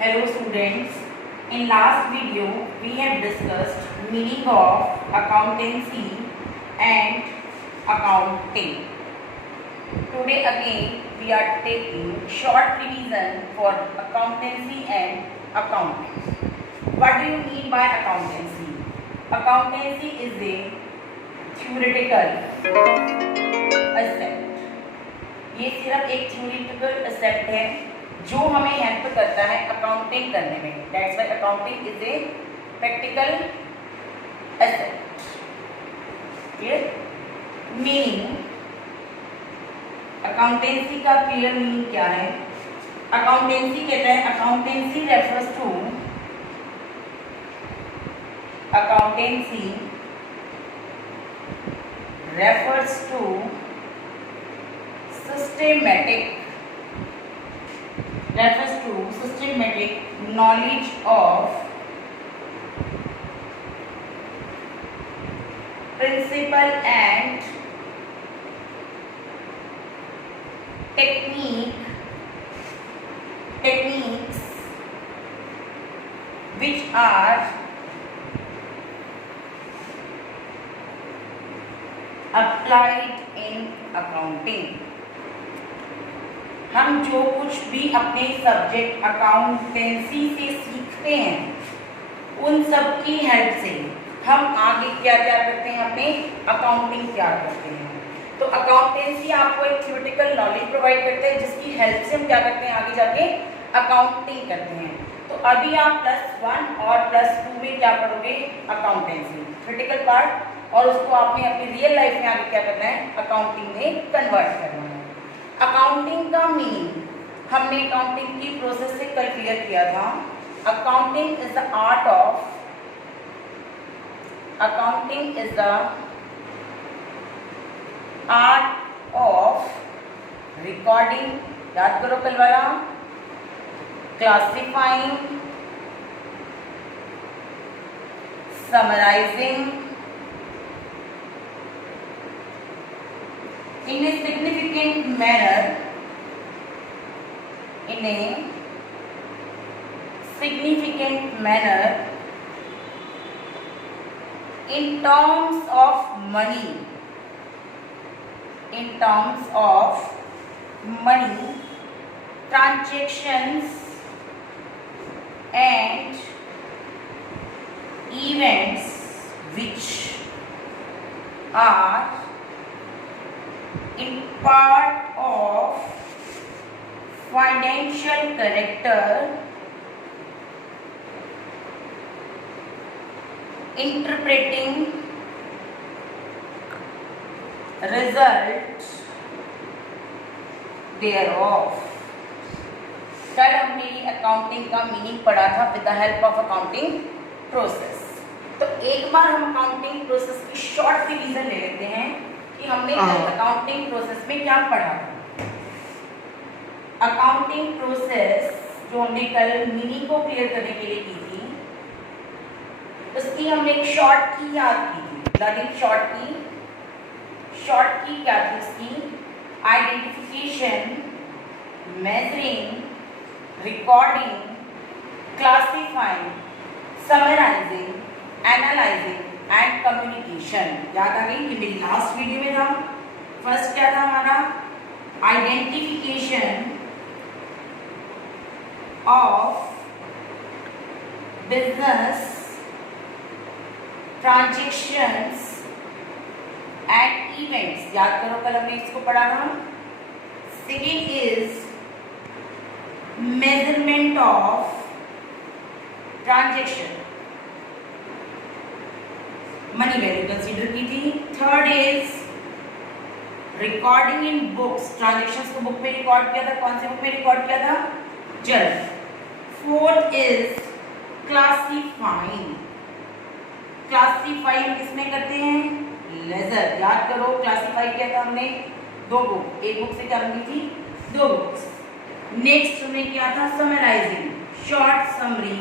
Hello students, in last video we have discussed meaning of accountancy and accounting. Today again we are taking short revision for accountancy and accounting. What do you mean by accountancy? Accountancy is a theoretical aspect. ये सिर्फ एक theoretical aspect है जो हमें help करता है accounting करने में. That's why accounting is a practical asset. Clear? Meaning accountancy का क्लियर मीनिंग क्या है? अकाउंटेंसी कहते हैं accountancy refers to systematic knowledge of principle and techniques which are applied in accounting. हम जो कुछ भी अपने सब्जेक्ट अकाउंटेंसी से सीखते हैं उन सब की हेल्प से हम आगे क्या क्या करते हैं, अपने अकाउंटिंग क्या करते हैं. तो अकाउंटेंसी आपको एक थ्योरेटिकल नॉलेज प्रोवाइड करते हैं जिसकी हेल्प से हम क्या करते हैं, आगे जाके अकाउंटिंग करते हैं. तो अभी आप +1 और +2 में क्या पढ़ोगे, अकाउंटेंसी थ्योरेटिकल पार्ट, और उसको आपने अपनी रियल लाइफ में आगे क्या करना है, अकाउंटिंग में कन्वर्ट करना है. अकाउंटिंग का मीनिंग हमने अकाउंटिंग की प्रोसेस से कल क्लियर किया था. Accounting is the art of recording, याद करो कल वाला, classifying, summarising in a significant manner, in terms of money, transactions and events which are in part of financial character, interpreting results thereof. कल हमने अकाउंटिंग का meaning पढ़ा था with the help of accounting process. तो एक बार हम accounting process की short revision ले लेते हैं कि हमने अकाउंटिंग प्रोसेस में क्या पढ़ा. अकाउंटिंग प्रोसेस जो हमने कल मीनिंग को क्लियर करने के लिए की थी, उसकी हमने एक शॉर्ट की याद की थी. लर्निंग शॉर्ट की क्या थी उसकी? Identification, measuring, recording, classifying, summarising, analysing and communication. याद आ गई? ये मेरी लास्ट वीडियो में था. फर्स्ट क्या था हमारा? Identification of business transactions and events. याद करो कल हमने इसको पढ़ा था. Second is measurement of transaction, money value consider की थी. Third is recording in books, transactions को बुक में रिकॉर्ड किया था. कौन से बुक में रिकॉर्ड किया था? Journal. Fourth is classifying. Classifying किसमें करते हैं? लेजर. याद करो क्लासिफाई किया था हमने 2 बुक, एक बुक से क्या बनी थी? 2 बुक्स. नेक्स्ट हमने किया था समराइजिंग, शॉर्ट समरी.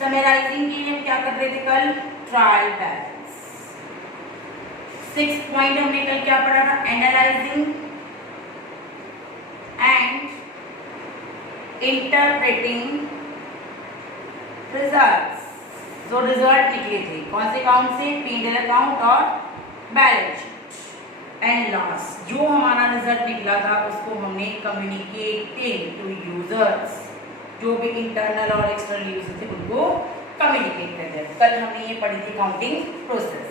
समराइजिंग के लिए हम क्या कर रहे थे कल? Trial balance. 6th पॉइंट हमने कल क्या पढ़ा था? एनालाइजिंग एंड इंटरप्रेटिंग रिजल्ट्स, जो रिजल्ट निकले थे कौन से अकाउंट से, P&L अकाउंट और बैलेंस शीट। एंड लास्ट जो हमारा रिजल्ट निकला था उसको हमने कम्युनिकेटिंग टू यूजर्स, जो भी इंटरनल और एक्सटर्नल यूजर थे उनको कम्युनिकेट करते हैं। कल हमने ये पढ़ी थी अकाउंटिंग प्रोसेस।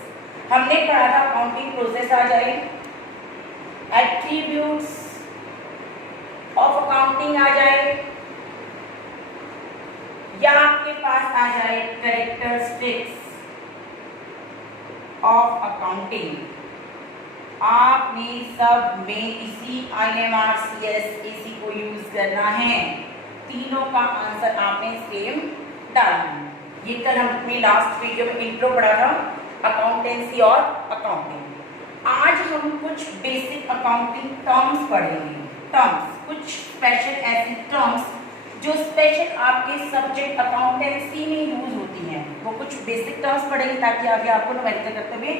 हमने पढ़ा था अकाउंटिंग प्रोसेस आ जाए, एट्रीब्यूट्स ऑफ अकाउंटिंग आ जाए, या आपके पास आ जाए कैरेक्टरिस्टिक्स ऑफ अकाउंटिंग। आपने सब में इसी IMR CSAC को यूज करना है, तीनों का आंसर आपने सेम डालना है। ये कल हम अपनी लास्ट वीडियो में इंट्रो पढ़ा था अकाउंटेंसी और अकाउंटिंग। आज हम कुछ बेसिक अकाउंटिंग टर्म्स पढ़ेंगे। टर्म्स, कुछ स्पेशल ऐसी टर्म्स जो स्पेशल आपके सब्जेक्ट अकाउंटेंसी में यूज होती हैं, वो कुछ बेसिक टर्म्स पढ़ेंगे ताकि आगे आपको न्यूमेरिकल करते हुए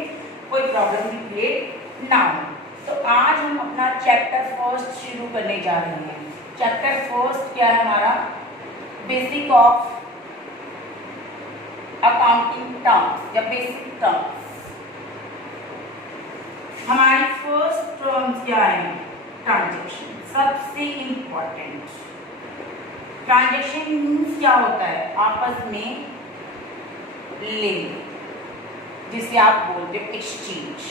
कोई प्रॉब्लम भी क्रिएट ना हो। तो आज हम अपना चैप्टर फर्स्ट शुरू करने जा रहे हैं। चैप्टर फर्स्ट क्या है हमारा, बेसिक ऑफ अकाउंटिंग टर्म्स या बेसिक टर्म्स। हमारी फर्स्ट टर्म्स क्या है, ट्रांजैक्शन, सबसे इंपॉर्टेंट। ट्रांजैक्शन मीन्स क्या होता है, आपस में लेन, जिसे आप बोलते हो एक्सचेंज।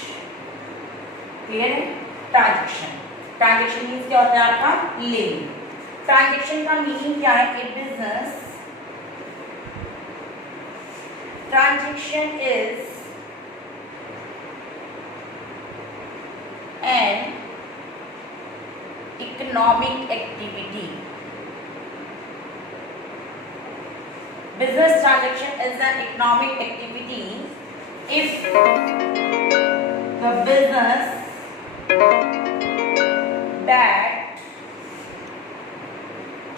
क्लियर है, ट्रांजैक्शन। ट्रांजैक्शन मीन्स क्या होता है आपका, लेन। ट्रांजैक्शन का मीनिंग क्या है, ए business transaction is an economic activity. Business transaction is an economic activity if the business that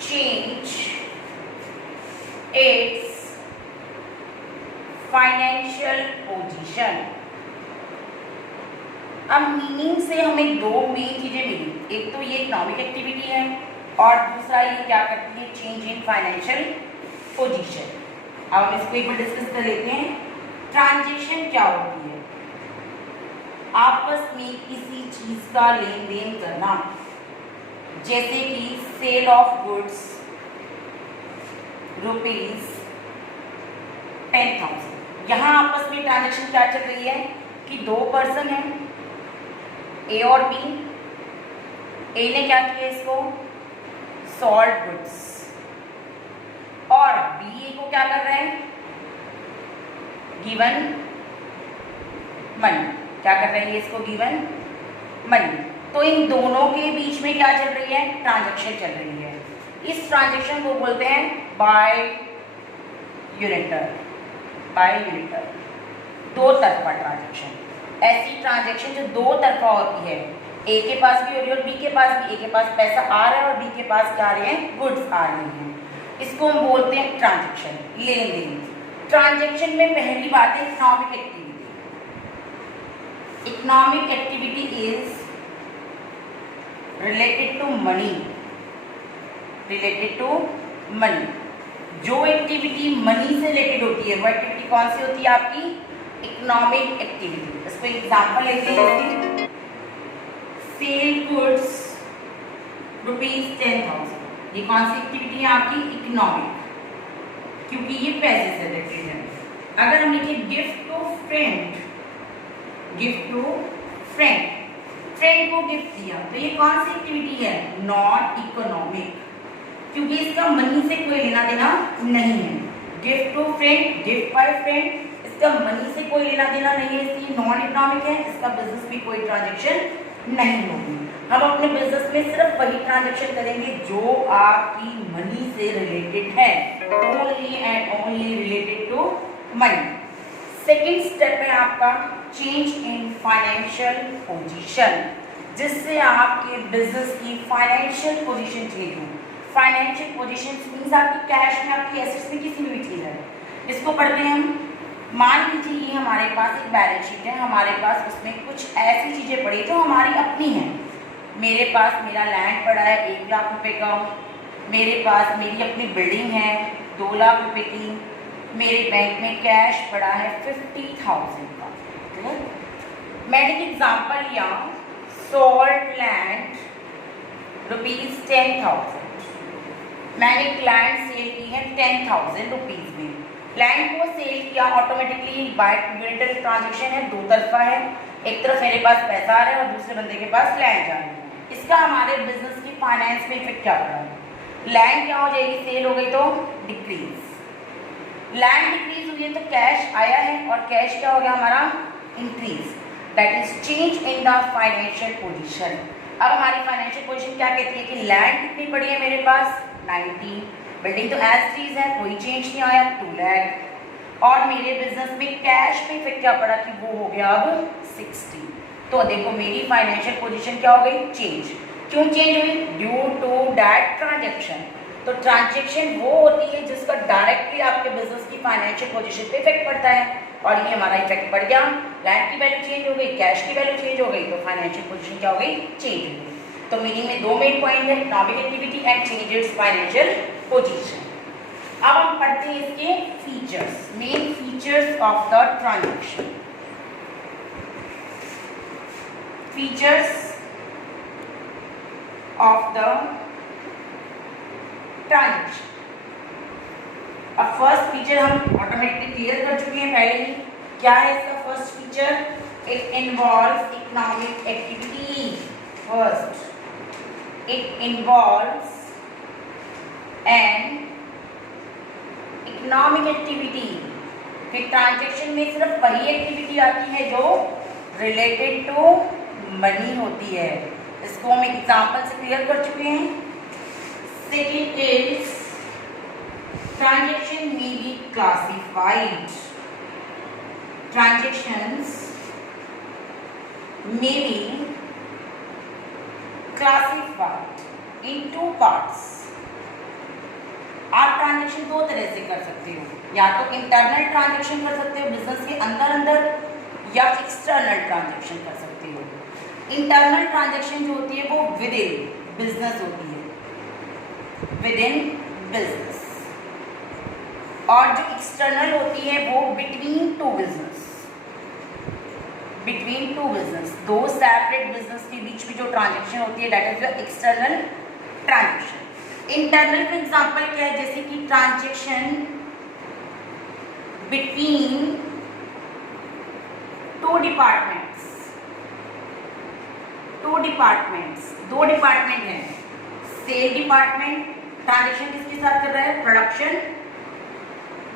change its financial position. अब मीनिंग से हमें दो मेन चीजें मिली, एक तो ये इकोनॉमिक एक्टिविटी है और दूसरा ये क्या करती है, चेंज इन फाइनेंशियल पोजीशन। अब हम इसको एक बार डिस्कस कर लेते हैं। ट्रांजैक्शन क्या होती है, आपस में किसी चीज का लेन देन करना, जैसे कि सेल ऑफ गुड्स ₹10,000। यहाँ आपस में ट्रांजैक्शन क्या चल रही है कि दो पर्सन हैं, ए और बी। ए ने क्या किया, इसको सॉल्ड गुड्स, और बी ए को क्या कर रहे हैं, गिवन मनी। क्या कर रहे हैं, इसको गिवन मनी। तो इन दोनों के बीच में क्या चल रही है, ट्रांजैक्शन चल रही है। इस ट्रांजैक्शन को बोलते हैं बाय यूनिटर। बाय यूनिटर, दो तरफा ट्रांजैक्शन। ऐसी ट्रांजैक्शन जो दो तरफा होती है, ए के पास भी हो रही है और बी के पास भी। ए के पास पैसा आ रहा है और बी के पास क्या आ रहे हैं, गुड्स आ रहे हैं। इसको हम बोलते हैं ट्रांजैक्शन, लेन देन। ट्रांजैक्शन में पहली बात है economic activity. Economic activity is related to money, related to money. जो एक्टिविटी मनी से रिलेटेड होती है वो एक्टिविटी कौन सी होती है आपकी, इकोनॉमिक एक्टिविटी। इसको एग्जांपल लेते हैं, सेल गुड्स ₹10,000। ये कौन सी एक्टिविटी है आपकी, इकोनॉमिक, क्योंकि ये पैसे से रिलेटेड है। अगर हम लिखे gift to friend, gift to friend, friend को गिफ्ट दिया, तो ये कौन सी एक्टिविटी है, नॉन इकोनॉमिक, क्योंकि इसका मनी से कोई लेना देना नहीं है। Gift to friend, gift by friend, इसका मनी से कोई लेना देना नहीं है, इसलिए नॉन इकोनॉमिक है। इसका बिजनेस में कोई ट्रांजैक्शन नहीं होगी। हम अपने बिजनेस में सिर्फ वही ट्रांजैक्शन करेंगे जो आपकी मनी से रिलेटेड है, only and only related to money. Second step है आपका चेंज इन फाइनेंशियल पोजीशन, जिससे आपके बिजनेस की फाइनेंशियल पोजीशन चेंज हो। फाइनेंशियल पोजीशन मीन्स आपकी कैश में, आपकी एसेट्स में, किसी भी चीज़ है। इसको पढ़ते हैं हम। मान लीजिए ये हमारे पास एक बैलेंस शीट है, हमारे पास उसमें कुछ ऐसी चीज़ें पड़ी जो हमारी अपनी हैं। मेरे पास मेरा लैंड पड़ा है 1 लाख रुपए का, मेरे पास मेरी अपनी बिल्डिंग है 2 लाख रुपए की, मेरे बैंक में कैश पड़ा है 50,000 का। ठीक है, मैंने एक एग्जाम्पल लिया, सोल्ड लैंड ₹10,000। मैंने एक लैंड सेल की है 10,000 रुपीज़ में। लैंड को सेल किया, ऑटोमेटिकली बायलैटरल ट्रांजेक्शन है, दो तरफा है। एक तरफ मेरे पास पैसा आ रहा है और दूसरे बंदे के पास लैंड जा रही है। इसका हमारे बिजनेस की फाइनेंस में इफेक्ट क्या पड़ा है? लैंड क्या हो जाएगी, सेल हो गई तो डिक्रीज। लैंड डिक्रीज हुई है तो कैश आया है और कैश क्या हो गया हमारा, increase. That is change in the financial position. अब हमारी फाइनेंशियल पोजीशन क्या कहती है कि लैंड कितनी पड़ी है मेरे पास 90, बिल्डिंग तो एज चीज है, कोई चेंज नहीं आया 2 लाख, और मेरे बिजनेस में कैश पे इफेक्ट क्या पड़ा कि वो हो गया अब 60। तो देखो मेरी फाइनेंशियल पोजीशन क्या हो गई, चेंज। क्यों चेंज हुई? Due to that transaction. तो ट्रांजेक्शन वो होती है जिसका डायरेक्टली आपके बिजनेस की फाइनेंशियल पोजीशन पे इफेक्ट पड़ता है, और ये हमारा इफेक्ट पड़ गया। लैंड की वैल्यू चेंज हो गई, कैश की वैल्यू चेंज हो गई, तो फाइनेंशियल पोजीशन क्या हो गई, चेंज हो गई। तो मीनिंग में 2 मेन पॉइंट है, economic activity and change it's financial position. अब हम पढ़ते हैं इसके features, main features of the transaction. Features of the transaction. अब फर्स्ट फीचर हम ऑटोमेटिकली क्लियर कर चुके हैं पहले ही। क्या है इसका first feature? It involves economic activity. First, it involves an economic activity. कि ट्रांजेक्शन में सिर्फ वही एक्टिविटी आती है जो रिलेटेड टू मनी होती है। इसको हम एग्जांपल से क्लियर कर चुके हैं। Second is transaction may be classified. Transactions may be classified in 2 parts. आप ट्रांजेक्शन 2 तरह से कर सकते हो, या तो इंटरनल ट्रांजेक्शन कर सकते हो बिजनेस के अंदर अंदर, या एक्सटर्नल ट्रांजेक्शन कर सकते हो। इंटरनल ट्रांजेक्शन जो होती है वो विद इन बिजनेस होती है, विद इन बिजनेस, और जो एक्सटर्नल होती है वो between two business, between two business, 2 separate business के बीच में जो ट्रांजेक्शन होती है that is the external transaction. Internal का एग्जांपल क्या है? जैसे कि ट्रांजेक्शन बिटवीन 2 डिपार्टमेंट्स, 2 डिपार्टमेंट हैं। सेल डिपार्टमेंट ट्रांजेक्शन किसके साथ कर रहा है? Production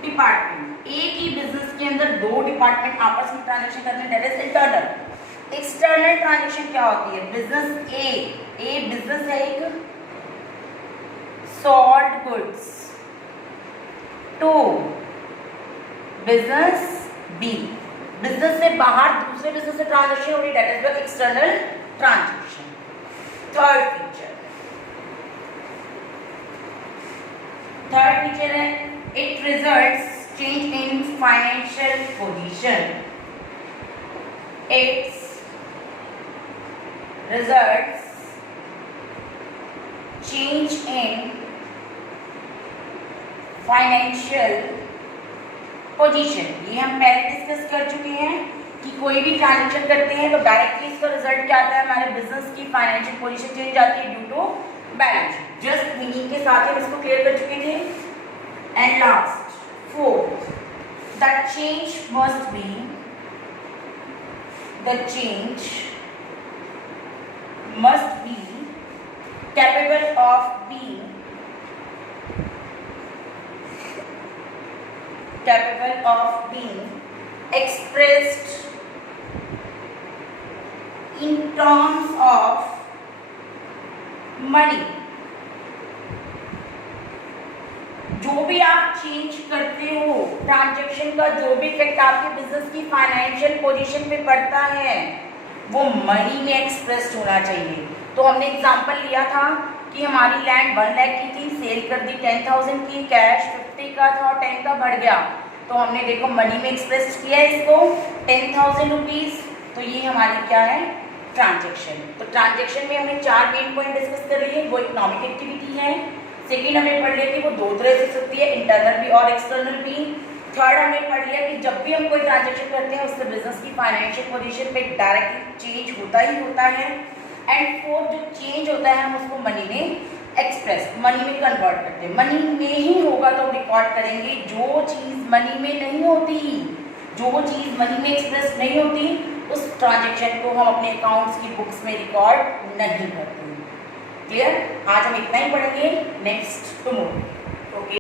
department. एक ही बिजनेस के अंदर 2 डिपार्टमेंट आपस में ट्रांजेक्शन करते हैं, that is internal. External transaction क्या होती है? बिजनेस ए बिजनेस है एक, sold goods to business B, business से बाहर दूसरे बिजनेस से ट्रांजेक्शन हो रही, that is the external transaction. Third feature है it results change in financial position. It's results change in financial position. ये हम पहले डिस्कस कर चुके हैं कि कोई भी ट्रांजेक्शन करते हैं तो डायरेक्टली इसका रिजल्ट क्या आता है? हमारे बिजनेस की फाइनेंशियल पोजीशन चेंज आती है due to balance sheet. Just meaning के साथ हम इसको क्लियर कर चुके थे। And last, fourth, the change must be, the change must be capable of being expressed in terms of money। जो भी आप चेंज करते हो, ट्रांजैक्शन का जो भी इफेक्ट आपके बिजनेस की फाइनेंशियल पोजीशन पे पड़ता है वो मनी में एक्सप्रेस होना चाहिए। तो हमने एग्जांपल लिया था कि हमारी लैंड 1 लाख की थी, सेल कर दी 10,000 की, कैश 50 का था और 10 का बढ़ गया, तो हमने देखो मनी में एक्सप्रेस किया इसको 10,000 रुपीज़। तो ये हमारी क्या है? ट्रांजैक्शन। तो ट्रांजैक्शन में हमने 4 मेन पॉइंट डिस्कस कर लिए। वो इकोनॉमिक एक्टिविटी है, सेकेंड हमने पढ़ लिया कि वो दो तरह से सकती है, इंटरनल भी और एक्सटर्नल भी। थर्ड हमने पढ़ लिया कि जब भी हम कोई ट्रांजेक्शन करते हैं उससे बिजनेस की फाइनेंशियल पोजीशन पे डायरेक्टली चेंज होता ही होता है। एंड फोर्थ, जो चेंज होता है हम उसको मनी में एक्सप्रेस, मनी में कन्वर्ट करते हैं। मनी में ही होगा तो हम रिकॉर्ड करेंगे, जो चीज़ मनी में नहीं होती, जो चीज़ मनी में एक्सप्रेस नहीं होती, उस ट्रांजेक्शन को हम अपने अकाउंट्स की बुक्स में रिकॉर्ड नहीं करते। क्लियर? आज हम इतना ही पढ़ेंगे, नेक्स्ट टुमारो। ओके।